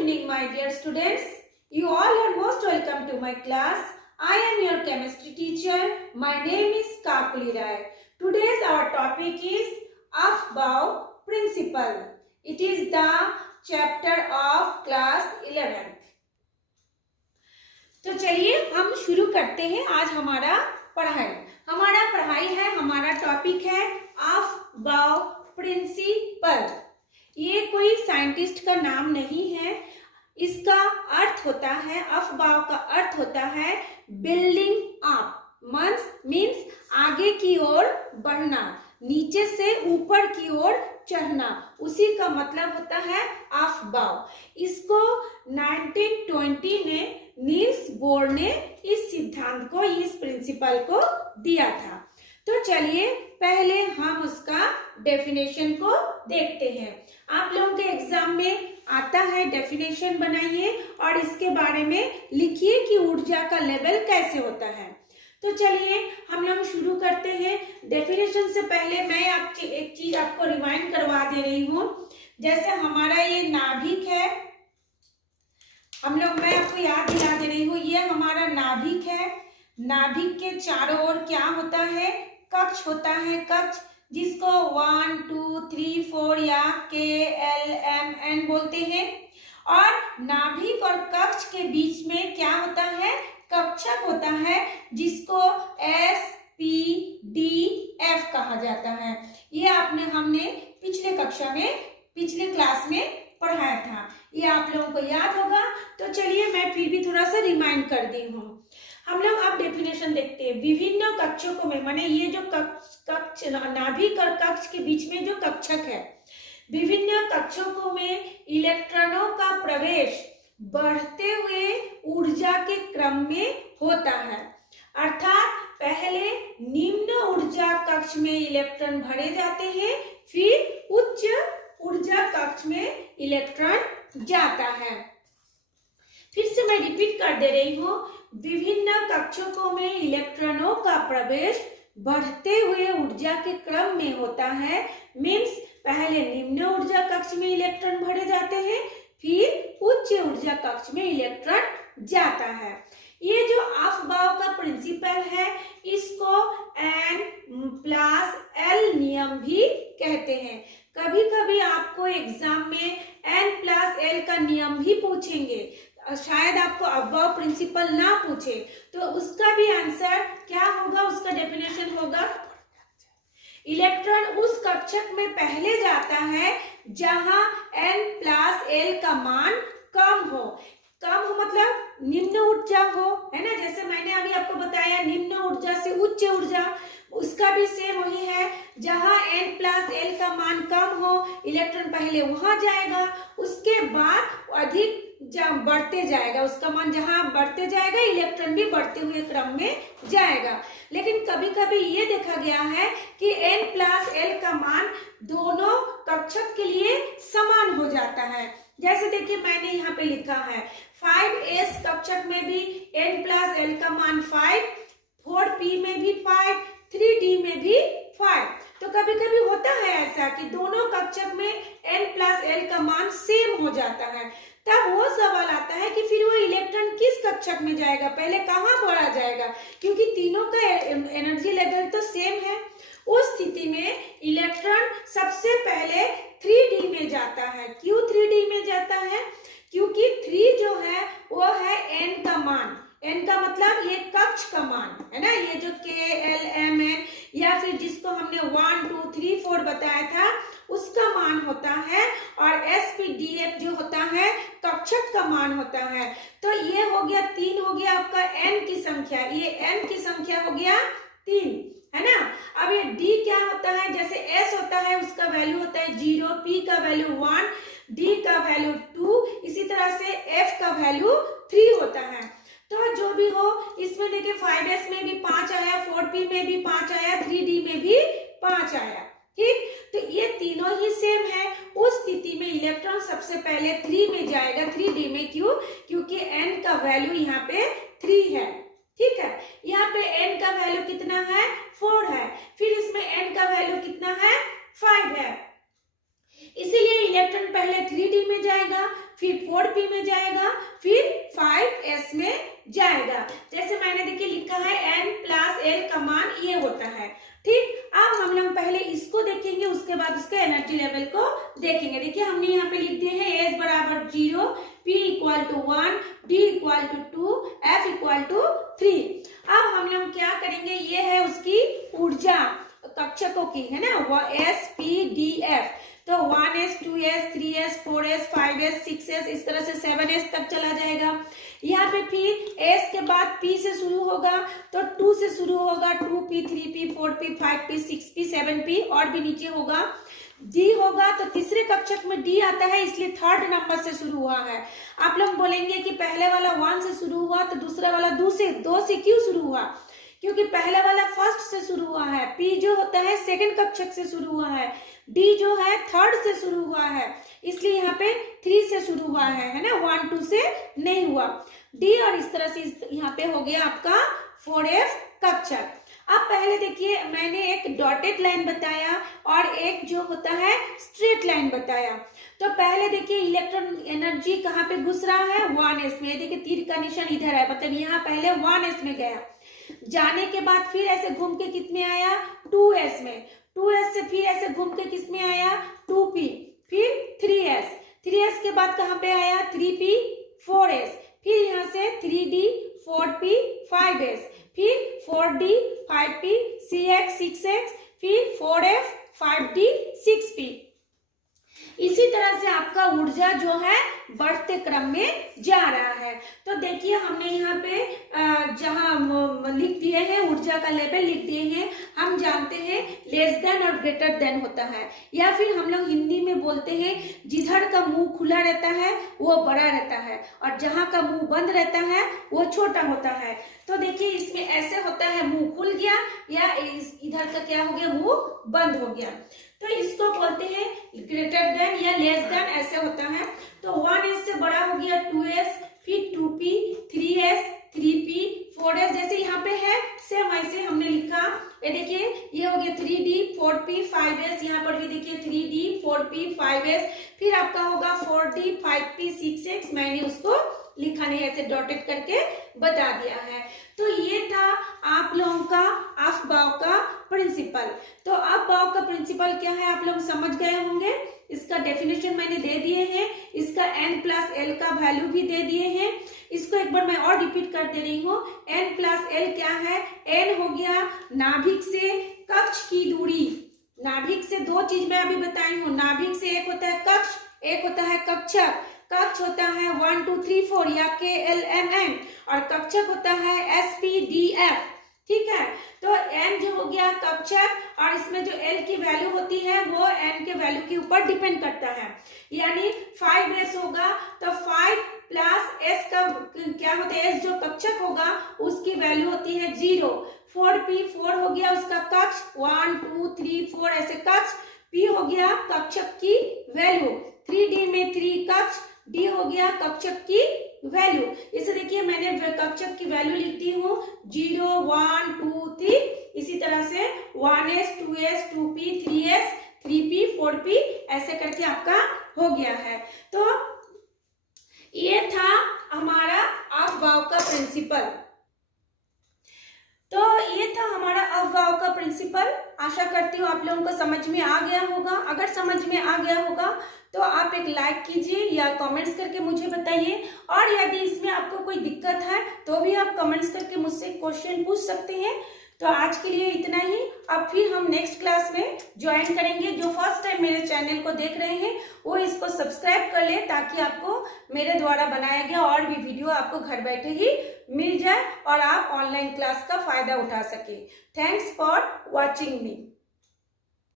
evening, my dear students. You all are most welcome to my class. I am your chemistry teacher. My name is Kakuli Rai. Today's our topic is Afbao principle. It is the chapter of class 11th. तो चलिए हम शुरू करते हैं आज हमारा पढ़ाई है, हमारा टॉपिक है अफबाओ प्रिंसिपल। ये कोई साइंटिस्ट का नाम नहीं है। इसका अर्थ होता है, अफबाओ का अर्थ होता है बिल्डिंग अप, मीन्स आगे की ओर बढ़ना, नीचे से ऊपर की ओर चढ़ना, उसी का मतलब होता है अफबाओ। इसको 1920 में नील्स बोर ने इस सिद्धांत को, इस प्रिंसिपल को दिया था। तो चलिए पहले हम उसका डेफिनेशन को देखते हैं। आप लोगों के एग्जाम में आता है डेफिनेशन बनाइए और इसके बारे में लिखिए कि ऊर्जा का लेवल कैसे होता है। तो चलिए हम लोग शुरू करते हैं। डेफिनेशन से पहले मैं एक चीज आपको रिमाइंड करवा दे रही हूँ। जैसे हमारा ये नाभिक है, मैं आपको याद दिला दे रही हूँ, ये हमारा नाभिक है। नाभिक के चारों ओर क्या होता है? कक्ष होता है, कक्ष जिसको 1, 2, 3, 4 या KLMN बोलते हैं। और नाभिक और कक्ष के बीच में क्या होता है? कक्षक होता है, जिसको SPDF कहा जाता है। ये हमने पिछले क्लास में पढ़ाया था, ये आप लोगों को याद होगा। तो चलिए मैं फिर भी थोड़ा सा रिमाइंड कर दी हूँ। हम लोग अब डेफिनेशन देखते हैं। विभिन्न कक्षकों में, माने ये जो कक्ष नाभिक और कक्ष के बीच में जो कक्षक है, विभिन्न कक्षकों में इलेक्ट्रॉनों का प्रवेश बढ़ते हुए ऊर्जा के क्रम में होता है। अर्थात पहले निम्न ऊर्जा कक्ष में इलेक्ट्रॉन भरे जाते हैं, फिर उच्च ऊर्जा कक्ष में इलेक्ट्रॉन जाता है। फिर से मैं रिपीट कर दे रही हूँ। विभिन्न कक्षकों में इलेक्ट्रॉनों का प्रवेश बढ़ते हुए ऊर्जा के क्रम में होता है। मीन्स पहले निम्न ऊर्जा कक्ष में इलेक्ट्रॉन भरे जाते हैं, फिर उच्च ऊर्जा कक्ष में इलेक्ट्रॉन जाता है। ये जो अफबाओ का प्रिंसिपल है, इसको N+L नियम भी कहते हैं। कभी कभी आपको एग्जाम में N+L का नियम भी पूछेंगे, शायद आपको अफबाओ प्रिंसिपल ना पूछे, तो उसका भी आंसर क्या होगा? उसका डेफिनेशन होगा, इलेक्ट्रॉन उस कक्षक में पहले जाता है जहां N+L का मान कम हो। मतलब निम्न ऊर्जा हो, है ना। जैसे मैंने अभी आपको बताया निम्न ऊर्जा से उच्च ऊर्जा, उसका भी सेम वही है। जहां N+L का मान कम हो, इलेक्ट्रॉन पहले वहां जाएगा, उसके बाद अधिक बढ़ते जाएगा, उसका मान जहां बढ़ते जाएगा, इलेक्ट्रॉन भी बढ़ते हुए क्रम में जाएगा। लेकिन कभी कभी ये देखा गया है कि N+L का मान दोनों कक्षक के लिए समान हो जाता है। जैसे देखिए मैंने यहाँ पे लिखा है 5s कक्षक में भी N+L का मान 5, 4p में भी 5, 3d में भी 5। तो कभी कभी होता है ऐसा कि दोनों कक्षक में N+L का मान सेम हो जाता है। तब वो सवाल आता है कि फिर वो इलेक्ट्रॉन किस कक्षक में जाएगा, पहले कहाँ भरा जाएगा, क्योंकि तीनों का एनर्जी लेवल तो सेम है। उस स्थिति में इलेक्ट्रॉन सबसे पहले 3d में जाता है। क्यों 3d में जाता है? क्योंकि 3 जो है वो है n का मान। n का मतलब ये कक्ष का मान है ना, ये जो KLMN या फिर जिसको हमने 1, 2, 3, 4 बताया था, उसका मान होता है। और SPDF जो होता है कक्षक का मान होता है। तो ये हो गया 3, हो गया आपका n की संख्या, ये n की संख्या हो गया 3, है ना। अब ये D क्या होता है? जैसे S होता है उसका वैल्यू होता है 0, P का वैल्यू 1, D का वैल्यू 2, इसी तरह से F का वैल्यू 3 होता है। तो जो भी हो, इसमें देखिए 5s में भी 5 आया, 4p में भी 5 आया, 3d में भी 5 आया। ठीक, तो ये तीनों ही सेम है। उस स्थिति में इलेक्ट्रॉन सबसे पहले 3 में जाएगा, 3d में। क्यों? क्योंकि n का वैल्यू यहाँ पे 3 है। ठीक है, यहाँ पे n का वैल्यू कितना है? 4 है। फिर इसमें n का वैल्यू कितना है? 5 है। इसीलिए इलेक्ट्रॉन पहले 3d में जाएगा, फिर 4p में जाएगा, फिर 5s में जाएगा। जैसे मैंने देखिए लिखा है n+l का मान ये होता है। ठीक, अब हम लोग पहले इसको देखेंगे, उसके बाद उसके एनर्जी लेवल को देखेंगे। देखिए हमने यहाँ पे लिख दिए हैं S बराबर 0, P equal to 1, D equal to 2, F equal to 3। अब हम लोग क्या करेंगे, ये है उसकी ऊर्जा कक्षकों की, है ना, वो S, P, D, F। तो 1s, 2s, 3s, 4s, 5s, 6s, इस तरह से 7s तक चला जाएगा। यहाँ पे फिर s के बाद p से शुरू होगा, तो 2 से शुरू होगा, 2p, 3p, 4p, 5p, 6p, 7p और भी नीचे होगा। d होगा तो तीसरे कक्षक में d आता है, इसलिए थर्ड नंबर से शुरू हुआ है। आप लोग बोलेंगे कि पहले वाला 1 से शुरू हुआ तो दूसरा वाला 2 से क्यों शुरू हुआ? क्योंकि पहले वाला फर्स्ट से शुरू हुआ है, P जो होता है सेकंड कक्षक से शुरू हुआ है, D जो है थर्ड से शुरू हुआ है, इसलिए यहाँ पे 3 से शुरू हुआ है ना, 1, 2 से नहीं हुआ। D और इस तरह से यहाँ पे हो गया आपका 4f कक्षक। अब पहले देखिए मैंने एक डॉटेड लाइन बताया और एक जो होता है स्ट्रेट लाइन बताया। तो पहले देखिए इलेक्ट्रॉन एनर्जी कहाँ पे घुस रहा है, 1s में। देखिए तीर का निशान इधर है, मतलब यहाँ पहले 1s में गया, जाने के बाद फिर ऐसे घूम के किस में आया, 2s में, 2s से फिर ऐसे घूम के किस में आया, 2p, फिर 3s के बाद कहाँ पे आया, 3p, 4s, फिर यहाँ से 3d, 4p, 5s, फिर 4d, 5p, 6x, फिर 4f, 5d, 6p। इसी तरह से आपका ऊर्जा जो है बढ़ते क्रम में जा रहा है। तो देखिए हमने यहाँ पे जहाँ लिख दिए हैं ऊर्जा का लेवल लिख दिए हैं। हम जानते हैं लेस देन और ग्रेटर देन होता है, या फिर हम लोग हिंदी में बोलते हैं जिधर का मुंह खुला रहता है वो बड़ा रहता है और जहाँ का मुंह बंद रहता है वो छोटा होता है। तो देखिए इसमें ऐसे होता है मुंह खुल गया या इधर का क्या हो गया, मुंह बंद हो गया। तो इसको बोलते हैं ग्रेटर देन या लेस देन, ऐसे होता है। तो 1s से बड़ा हो गया 2s, फिर 2p, 3s, 3p, 4s, जैसे यहाँ पे है सेम ऐसे हमने लिखा। ये देखिए ये हो गया 3d, 4p, 5s, यहाँ पर भी देखिए 3d, 4p, 5s, फिर आपका होगा 4d, 5p, 6x। मैंने उसको लिखा नहीं, ऐसे डॉटेड करके बता दिया है। तो ये था आप लोगों का अफबाव का प्रिंसिपल। तो अफबाव का प्रिंसिपल क्या है आप लोग समझ गए होंगे। इसका डेफिनेशन मैंने दे दिए हैं, इसका n+l का वैल्यू भी दे दिए हैं। इसको एक बार मैं और रिपीट कर दे रही हूँ। n+l क्या है, n हो गया नाभिक से कक्ष की दूरी। नाभिक से दो चीज मैं अभी बताई हूँ, नाभिक से एक होता है कक्ष, एक होता है कक्षक। कक्ष होता है 1, 2, 3, 4 या KLMN और कक्षक होता है SPDF। ठीक है, तो n जो हो गया कक्षक और इसमें जो l की वैल्यू होती है वो n के वैल्यू के ऊपर डिपेंड करता है। यानी 5s होगा तो 5 + s का क्या होता है, s जो कक्षक होगा उसकी वैल्यू होती है 0। 4p 4 हो गया उसका कक्ष, 1, 2, 3, 4 ऐसे कक्ष। p हो गया कक्षक की वैल्यू, 3d में 3 कक्ष, d हो गया कक्षक की वैल्यू। इसे देखिए मैंने कक्षक की वैल्यू लिख दी हूँ 0, 1, 2, 3। इसी तरह से 1s, 2s, 2p, 3s, 3p, 4p ऐसे करके आपका हो गया है। तो ये था हमारा अफबाव का प्रिंसिपल। तो ये था हमारा अफबाव का प्रिंसिपल। आशा करती हूँ आप लोगों को समझ में आ गया होगा। अगर समझ में आ गया होगा तो आप एक लाइक कीजिए या कमेंट्स करके मुझे बताइए, और यदि इसमें आपको कोई दिक्कत है तो भी आप कमेंट्स करके मुझसे क्वेश्चन पूछ सकते हैं। तो आज के लिए इतना ही। अब फिर हम नेक्स्ट क्लास में ज्वाइन करेंगे। जो फर्स्ट टाइम मेरे चैनल को देख रहे हैं वो इसको सब्सक्राइब कर ले, ताकि आपको मेरे द्वारा बनाया गया और भी वीडियो आपको घर बैठे ही मिल जाए और आप ऑनलाइन क्लास का फायदा उठा सके। Thanks for watching me.